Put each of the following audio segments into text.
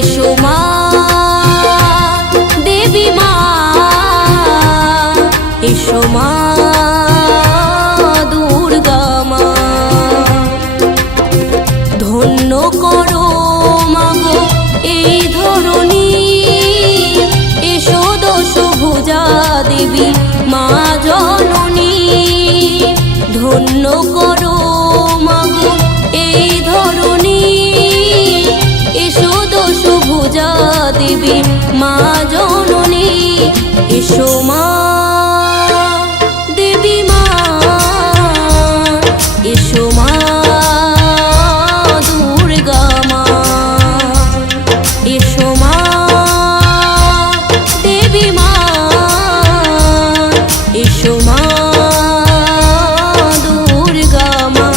এসো মা দেবী মা, এসো মা দুর্গা মা। ধন্য করো মাগো এই ধরণী, এসো দশভুজা দেবী মা জননী। ধন্য করো মাগো এই ধরণী, এসো দশভুজা দেবী মা জননী। এসো মা দেবী মা, এসো মা দুর্গা মা। এসো মা দেবী মা, এসো মা দুর্গা মা।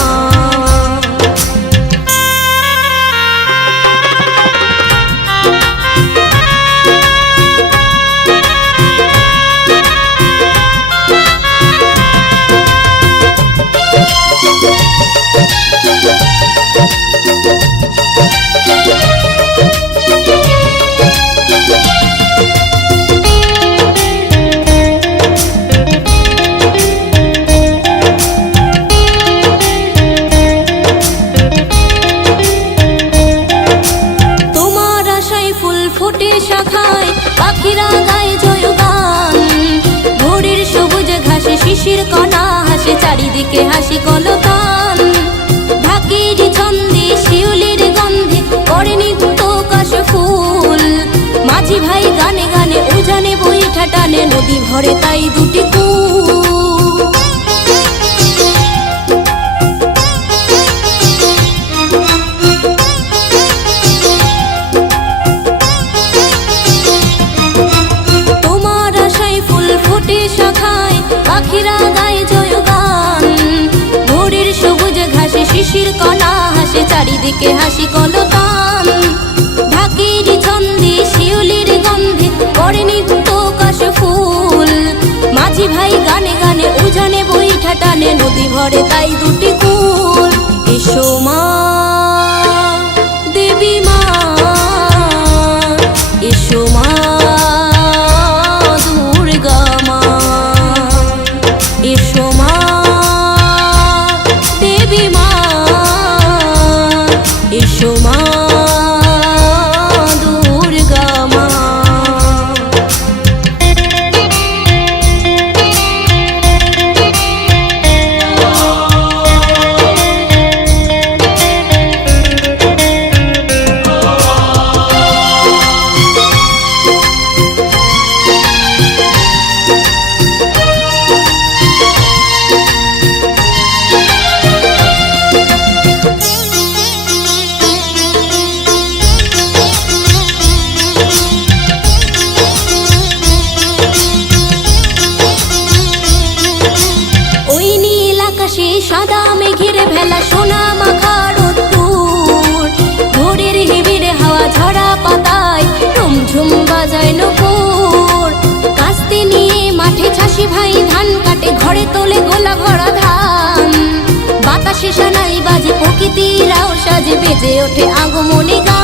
ফোটে শাখায় পাখিরা গায়ে জয়গান, ভোরের সবুজ ঘাসে শিশির কণা হাসে, চারিদিকে হাসি কলতান। ঢাকির ছন্দে শিউলির গন্ধে করে নিত্য কাশফুল, মাঝি ভাই গানে গানে উজানে বৈঠা টানে, নদী ভরে তাই দুটি কূল। শাখায় পাখিরা গায়ে জয়গান, ভোরের সবুজ ঘাসে শিশির কণা হাসে, চারিদিকে হাসি কলতান। ঢাকির ছন্দে শিউলির গন্ধে করে নিত্য কাশফুল, মাঝি ভাই গানে গানে উজানে বৈঠা টানে, নদী ভরে তাই দুটি কূল। এসো মা দেবী মা, এসো মা দুর্গা মা। এসো মা দেবী মা, এসো মা দুর্গা মা। সাদা মেঘের ভেলা সোনা মাখা রোদ্দুর, ভোরের হিবির হাওয়া ঝরা পাতায় রুমঝুম বাজায় নূপুর। কাস্তে নিয়ে মাঠে চাষি ভাই ধান কাটে, ঘরে তোলে গোলা ভরা ধান। বাতাসে সানাই বাজে প্রকৃতিরাও সাজে, বেজে ওঠে আগমনী গান।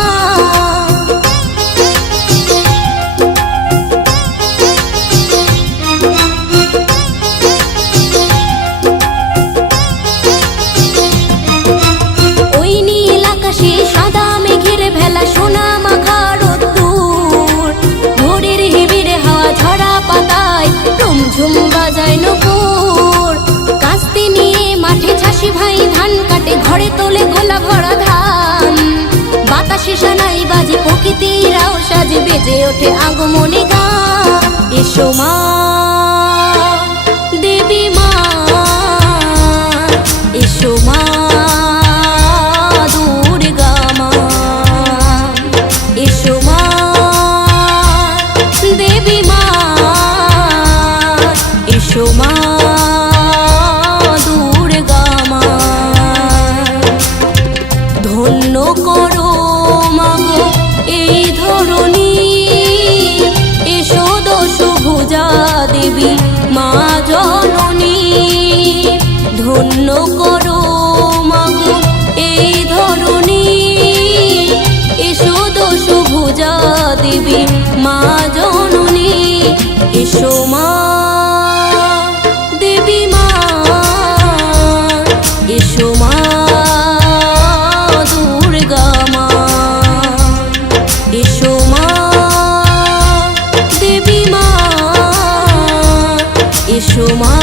সাদা মেঘের ভেলা সোনা মাখা রোদ্দুর, ভোরের হিবির হাওয়া ঝরা পাতায় রুমঝুম বাজায় নূপুর। কাস্তে নিয়ে মাঠে চাষি ভাই ধান কাটে, ঘরে তোলে গোলা ভরা ধান। বাতাসে সানাই বাজে প্রকৃতিরাও সাজে, বেজে ওঠে আগমনী গান। এসো মা দেবী মা, এসো মা দুর্গা মা। এসো মা দেবী মা, এসো মা দুর্গা মা। ধন্য করো মাগো এই ধরণী, এসো দশভুজা পূজা দেবী মা জননী। এসো মা দেবী মা, এসো মা দুর্গা মা, এসো মা দেবী মা, এসো মা